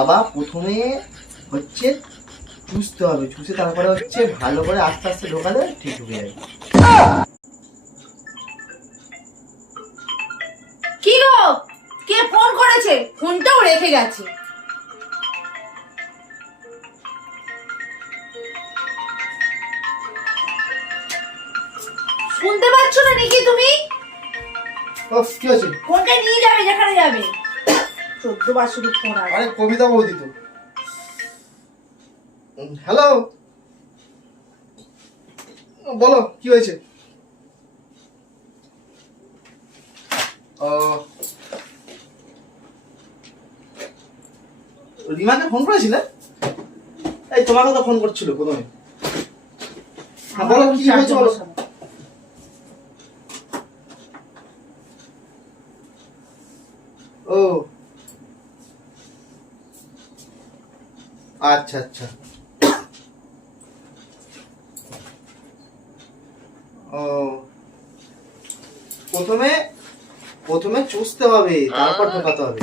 বাবা প্রথমে হচ্ছে চুষতে হবে, চুষে তারপরে হচ্ছে ভালো করে আস্তে আস্তে ঢোকালে ঠিক ঢুকে যাবে। কি গো, কে ফোন করেছে? ফোনটাও রেখে গেছে। শুনতে পাচ্ছ না নাকি তুমি? কি আছে? ফোনটা নিয়ে যাবে যেখানে যাবে। 14 বার শুধু ফোন আসে। আরে কবিতা বৌদি তো। হ্যালো, বলো কি হয়েছে? রিমাকে ফোন করেছিলে? এই তোমাকে তো ফোন করছিল প্রথমে। হ্যাঁ বলো কি হয়েছে বলো। ও আচ্ছা আচ্ছা। ও প্রথমে প্রথমে চুষতে হবে তারপর ঢোকাতে হবে।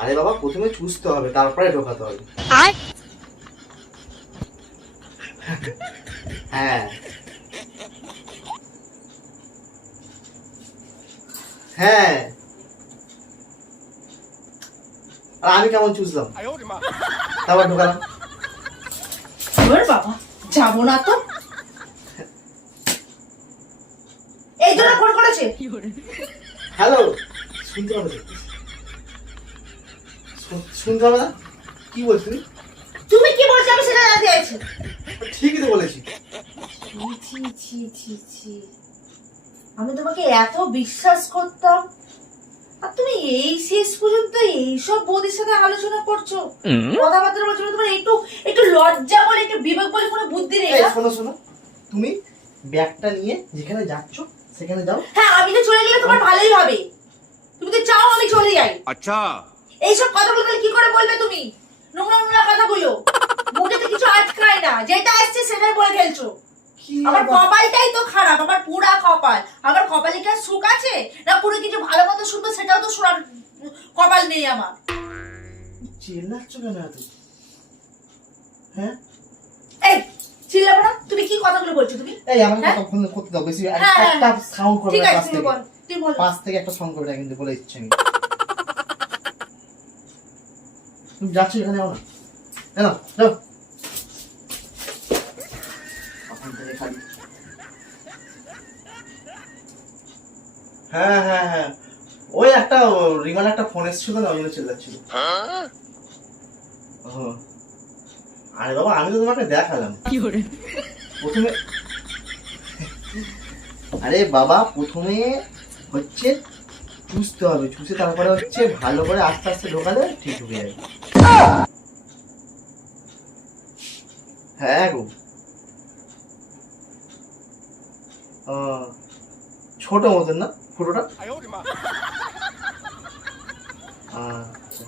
আরে বাবা প্রথমে চুষতে হবে তারপরে ঢোকাতে হবে। হ্যাঁ হ্যাঁ, আর আমি কেমন চুষলাম তারপর ঢোকালাম। বাবা যাবো না তো। এই জন্য ফোন করেছে। হ্যালো, শুনতে পাবে তো? শুনতে হবে না? কি বলছি? তুমি কি বলছো আমি সেটা জানতে চাইছি। ঠিকই তো বলেছি। ছি ছি ছি ছি, আমি তোমাকে এত বিশ্বাস করতাম আর তুমি এই শেষ পর্যন্ত এইসব বৌদির সাথে আলোচনা করছো, কথাবার্তা বলছো। তোমার একটু একটু লজ্জা বলে একটু বিবেক বলে কোনো বুদ্ধি নেই? শোনো শোনো, তুমি ব্যাগটা নিয়ে যেখানে যাচ্ছ সেখানে যাও। হ্যাঁ আমি তো চলে গেলে তোমার ভালোই হবে। তুমি তো চাও আমি চলে যাই। আচ্ছা এইসব কথা বলতে কি করে বলবে তুমি? নোংরা নোংরা কথাগুলো মুখে তো কিছু আটকায় না, যেটা আসছে সেটাই বলে ফেলছো। আমার কপালটাই তো খারাপ, আমার পুরা কপাল। আমার কপালে কি আর সুখ আছে না? পুরো কিছু ভালো মতো শুনবো সেটাও তো শোনার কপাল নেই আমার। চিল্লাচ্ছ কেন এত? হ্যাঁ এই চিল্লাবো না। তুমি কি কথাগুলো বলছো তুমি? এই আমাকে কথা ফোন করতে দাও বেশি। একটা সাউন্ড করবে ঠিক আছে পাশ তুমি থেকে। বল, তুই বল। পাশ থেকে একটা সাউন্ড করবে না কিন্তু বলে দিচ্ছি আমি। তুমি যাচ্ছ এখানে যাও না, যাও যাও। এখন থেকে খালি হ্যাঁ হ্যাঁ হ্যাঁ, ওই একটা রিমান একটা ফোন এসেছিল না, ওই জন্য চিল্লাচ্ছিল। আরে বাবা আমি তো তোমাকে দেখালাম প্রথমে। আরে বাবা প্রথমে হচ্ছে চুষতে হবে, চুষে তারপরে হচ্ছে ভালো করে আস্তে আস্তে ঢোকালে ঠিক ঢুকে যাবে। হ্যাঁ গো, ছোট মতন না ফটোটা? আচ্ছা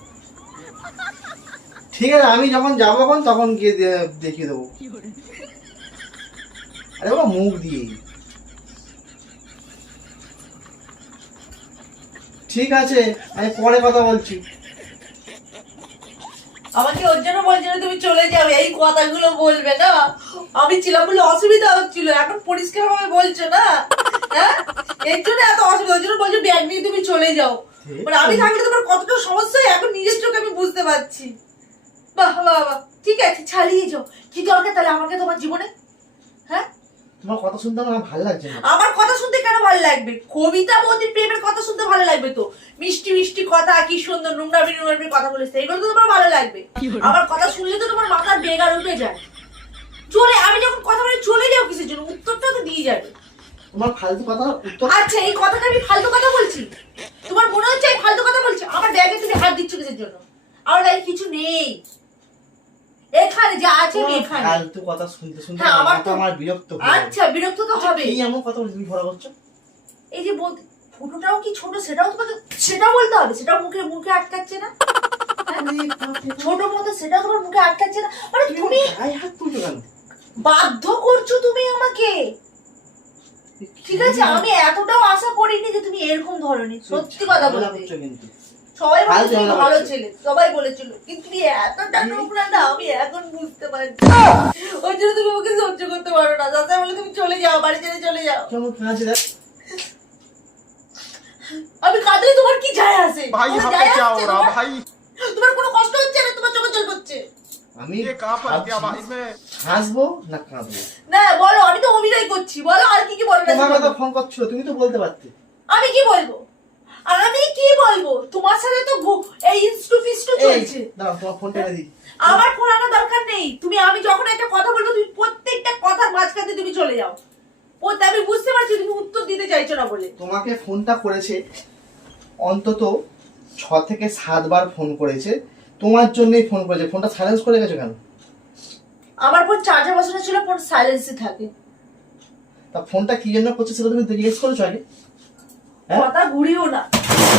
ঠিক আছে, আমি যখন যাবো তখন গিয়ে দেখিয়ে দেবো। আরে বাবা মুখ দিয়ে। ঠিক আছে আমি পরে কথা বলছি। আমাকে ওর জন্য বলছিল তুমি চলে যাবে, এই কথাগুলো বলবে না? আমি ছিলাম বলে অসুবিধা হচ্ছিল, এখন পরিষ্কার ভাবে বলছো না? হ্যাঁ এর জন্য এত অসুবিধা। ওর জন্য বলছো ব্যাগ নিয়ে তুমি চলে যাও। মানে আমি থাকলে তোমার কতটা সমস্যা এখন নিজের চোখে আমি বুঝতে পারছি। বাহ বাহ বাহ, ঠিক আছে ছাড়িয়ে যাও। কি দরকার তাহলে আমাকে তোমার জীবনে? হ্যাঁ তোমার কথা শুনতে আমার ভালো লাগছে না। আমার কথা শুনতে কেন ভালো লাগবে? কবিতা বৌদির প্রেমের কথা শুনতে ভালো লাগবে তো। মিষ্টি মিষ্টি কথা, কি সুন্দর নোংরামি নোংরামি কথা বলেছে, এগুলো তো তোমার ভালো লাগবে। আমার কথা শুনলে তো তোমার মাথার বেগার উঠে যায়। চলে আমি যখন কথা বলে চলে যাও কিসের জন্য? উত্তরটা তো দিয়ে যাবে। তোমার ফালতু কথা উত্তর। আচ্ছা এই কথাটা আমি ফালতু কথা বলছি? তোমার মনে হচ্ছে আমি ফালতু কথা বলছি? আমার ব্যাগে তুমি হাত দিচ্ছ কিসের জন্য? আমার ব্যাগে কিছু নেই, এখানে যা আছে আমি এখানে। ফালতু কথা শুনতে শুনতে হ্যাঁ আমার তো আমার বিরক্ত। আচ্ছা বিরক্ত তো হবে। কি এমন কথা বলছো তুমি ভরা করছো? এই যে ফটোটাও কি ছোট সেটাও তোমাকে সেটাও বলতে হবে? সেটাও মুখে মুখে আটকাচ্ছে না? ছোট মতো সেটাও তোমার মুখে আটকাচ্ছে না? মানে তুমি গায়ে হাত তুলছো কেন? বাধ্য করছো তুমি আমাকে। ঠিক আছে আমি এতটাও আশা করিনি যে তুমি এরকম ধরনের, সত্যি কথা বলতে। সবাই ফালতু বলেছিল ঝামেলা ভালো করছে। ছেলে, সবাই বলেছিল, কিন্তু তুমি এতটা নোংরা না আমি এখন বুঝতে পারছি। ওই জন্য তুমি ওকে সহ্য করতে পারো না, যাতে বলে তুমি চলে যাও, বাড়ি ছেড়ে চলে যাও। কেমন কাঁদছে দেখ। আমি কাঁদলে তোমার কি যায় আসে? भाई তোমার यहाँ যায় पे क्या আসছে हो रहा তোমার? भाई? তোমার কোনো কষ্ট হচ্ছে না, তোমার চোখে জল পড়ছে। আমি ये कहाँ पर क्या भाई ভাবছি, मैं হাসবো না কাঁদবো? না বলো, আমি তো অভিনয় করছি, বলো আর কি কি বলো না তোমার বলো। কথা ফোন করছো, তুমি তো বলতে পারতে। আমি কি বলবো? আমি কি বলবো? তোমার সাথে তো এই ইনস্টু ফিস্টু চলছে। দাঁড়াও, তোমার ফোনটা এনে দিই। আমার ফোন আনার দরকার নেই। আমি যখন একটা কথা বলবো তুমি প্রত্যেকটা কথার মাঝখানে তুমি চলে যাও। আমি বুঝতে পারছি তুমি উত্তর দিতে চাইছো না বলে। তোমাকে ফোনটা করেছে অন্তত 6 থেকে 7 বার ফোন করেছে, তোমার জন্যই ফোন করেছে। ফোনটা সাইলেন্স করে গেছো কেন? আমার ফোন চার্জে বসানো ছিল, ফোন সাইলেন্সে থাকে। তা ফোনটা কি জন্য করছে সেটা তুমি জিজ্ঞেস করেছো আগে? হ্যাঁ? কথা ঘুরিও না,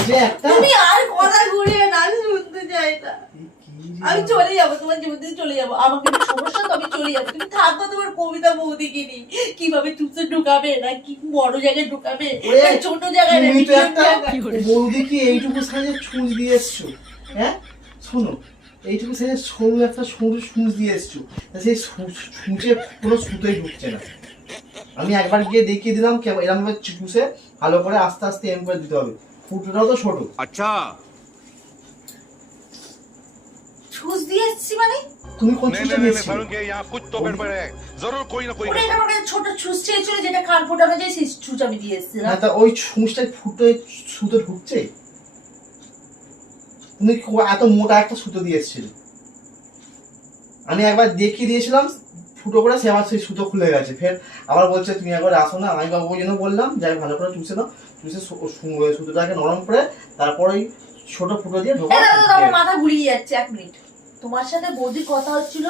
যে একটা তুমি আর কথা ঘুরিও না, আমি শুনতে চাই না। কি যে- আমি চলে যাবো, তোমার জীবন থেকে চলে যাবো। আমাকে একটু সমস্যা তো আমি চলে যাবো। তুমি থাকো তোমার কবিতা বৌদিকে নিয়ে, কিভাবে চুপসে ঢুকাবে না কি বড় জায়গায় ঢুকাবে ওরে, না ছোট জায়গায় না তুমি তো medium একটা জায়গায়। বৌদি কি এইটুকু সাইজে ছুঁচ দিয়ে এসছো? হ্যাঁ শোনো, এইটুকু সাইজে সরু একটা সরু ছুঁচ দিয়ে এসছো, তা সেই ছুঁচে কোনো সুতোই ঢুকছে না। আমি একবার গিয়ে দেখিয়ে দিলাম কেমন এরকম ভাবে চুষে ভালো করে আস্তে আস্তে এম করে দিতে হবে। ফুটোটাও তো ছোট। अच्छा ছুঁচ দিয়ে এসছি মানে? তুমি কোন नहीं ছুঁচে नहीं नहीं দিয়েছো? फारूक ये यहाँ कुछ तो गड़बड़ है जरूर कोई ना कोई ওটা এটা আমার কাছে ছোট ছুঁচ চেয়েছিল, যেটা কান ফোটানো যায়, সেই ছুঁচ আমি দিয়ে এসছি না। না তা ওই ছুঁচটা ফুটো সুতো ঢুকছে? তুমি এত মোটা একটা সুতো দিয়ে এসেছিলে। আমি একবার দেখিয়ে দিয়েছিলাম ফুটো করে, সে আমার সেই সুতো খুলে গেছে। ফের আবার বলছে তুমি একবার আসো না। আমি বাবু ওই জন্য বললাম যাই ভালো করে চুষে নাও, চুষে সুতোটাকে নরম করে তারপর ওই ছোট ফুটো দিয়ে ঢোকা। এই দাদা, আমার মাথা ঘুরিয়ে যাচ্ছে, এক মিনিট। তোমার সাথে বৌদির কথা হচ্ছিল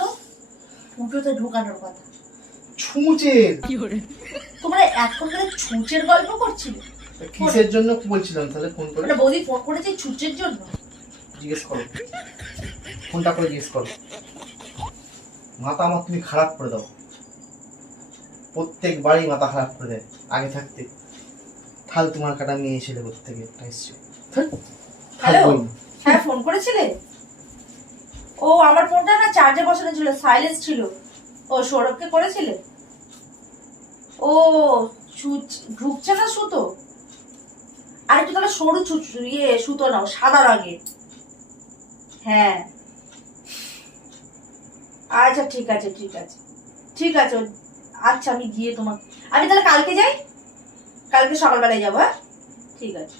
ফুটোতে ঢোকানোর কথা। ছুঁচের তোমরা এখন ধরে ছুঁচের গল্প করছিলে? কিসের জন্য বলছিলাম তাহলে ফোন করে? মানে বৌদি ফোন করেছে ছুঁচের জন্য? জিজ্ঞেস করো, ফোনটা করে জিজ্ঞেস করো। মাথা আমার তুমি খারাপ করে দাও, প্রত্যেকবারই মাথা খারাপ করে দেয়। আগে থাকতে থাল তোমার কাটা নিয়ে ছেলে থেকে একটা এসছে। হ্যালো, হ্যাঁ ফোন করেছিলে? ও আমার ফোনটা না চার্জে বসানো ছিল, সাইলেন্স ছিল। ও সৌরভকে করেছিলে? ও ঢুকছে না সুতো? আর একটু তাহলে সরু সুতো নাও, সাদা রঙের। হ্যাঁ আচ্ছা ঠিক আছে ঠিক আছে ঠিক আছে। আচ্ছা আমি গিয়ে আমি তাহলে কালকে যাই, কালকে সকালবেলায় যাবো। হ্যাঁ ঠিক আছে।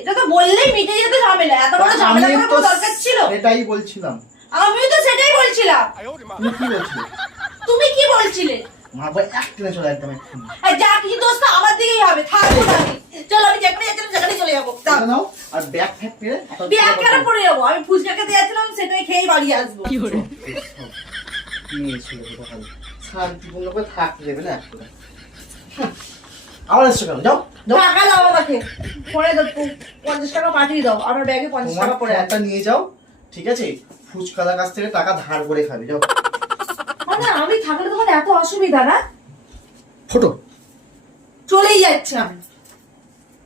এটা তো বললেই মিটে যেত ঝামেলা, এত বড় ঝামেলা আমি করার তো কোনো দরকার ছিল? এটাই বলছিলাম। আমিও তো সেটাই বলছিলাম। তুমি কি বলছিলে? তুমি কি বলছিলে? মা বই এক টেনে চলে একদম এক্ষুনি। আর যা কিছু দোস্ত আমার দিকেই হবে, থাকবো না আমি। চলো আমি যেখানে যাচ্ছিলাম সেখানে চলে যাবো। এটা নাও আর ব্যাগ ফ্যাগ পেরে বিয়ে কেন পড়ে যাবো? আমি ফুচকা খেতে যাচ্ছিলাম, সেটাই খেয়েই বাড়ি আসবো। নিয়েছিল সকালে শান্তিপূর্ণ করে থাকতে দেবে না একটা। আবার এসছো কেন? যাও যাও, টাকা দাও আমাকে, পরে দাও, 50 টাকা পাঠিয়ে দাও, আমার ব্যাগে 50 তোমার টাকা পড়ে আছে। ফোনটা নিয়ে যাও, ঠিক আছে? ফুচকালার কাছ থেকে টাকা ধার করে খাবে, যাও। মানে আমি থাকলে তোমার এত অসুবিধা না? ফটো চলেই যাচ্ছে আমি।